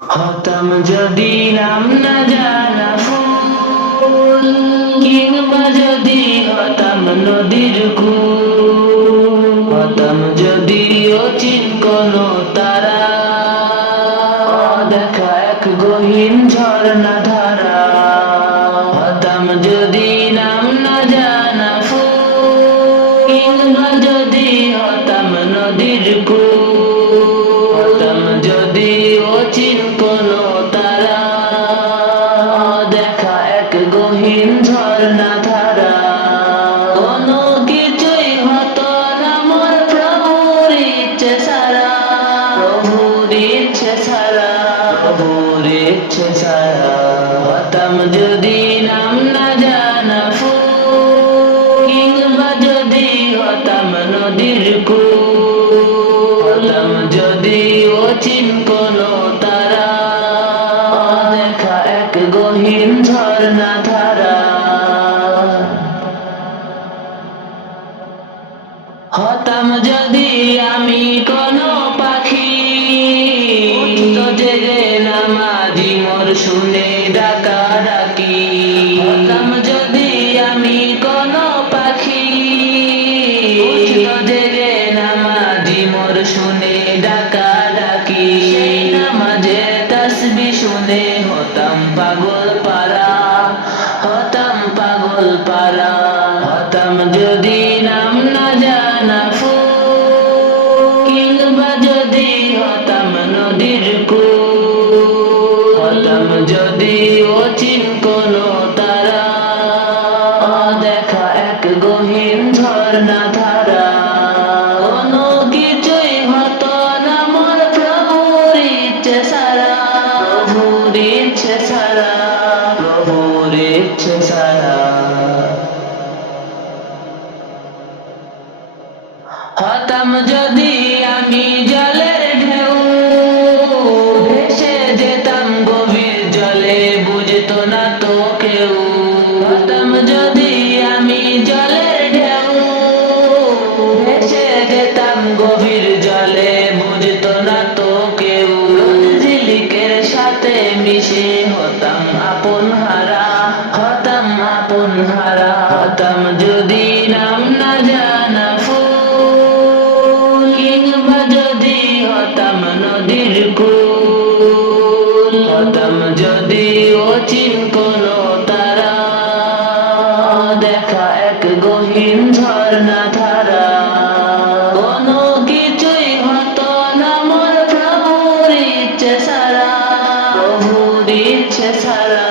হতাম যদি নাম না জানা ফুল, কিংবা যদি হতাম নদীর কুল। হতাম যদি অচিন কোন তারা দেখা এক গহীন ঝর্ণা ইচ্ছে ছাড়া প্রভুর ইচ্ছে ছাড়া হতাম যদি নাম না জানা ফুল, কিংবা যদি হতাম নদীর কুল হতাম যদি অচিন কোন তারা দেখা এক গহীন ঝর্ণা ধারা। হতাম যদি আমি কোন শুনে ডাকা ডাকি। হতাম যদি আমি কোন পাখি জেগে নামাজি, মোর শুনে ডাকা ডাকি। নামাজে তসবি শুনে হতাম পাগল পারা হতাম পাগল পারা যদি অচিন কোন তারা দেখা এক গহীন ঝর্ণা ধারা, কোনো কিছুই প্রভুর ইচ্ছে ছাড়া, প্রভুর ইচ্ছে ছাড়া, প্রভুর ইচ্ছে ছাড়া। হতাম যদি গভীর জলে বুঝতো না তো কেউ। ঝিলিকের সাথে মিশে হতাম আপন হারা, হতাম আপন হারা, হতাম যদি না দেখা এক গহীন ঝর্ণা ধারা। কোনো কিছুই হতো না মোর প্রভুর ইচ্ছে ছাড়া প্রভুর ইচ্ছে ছাড়া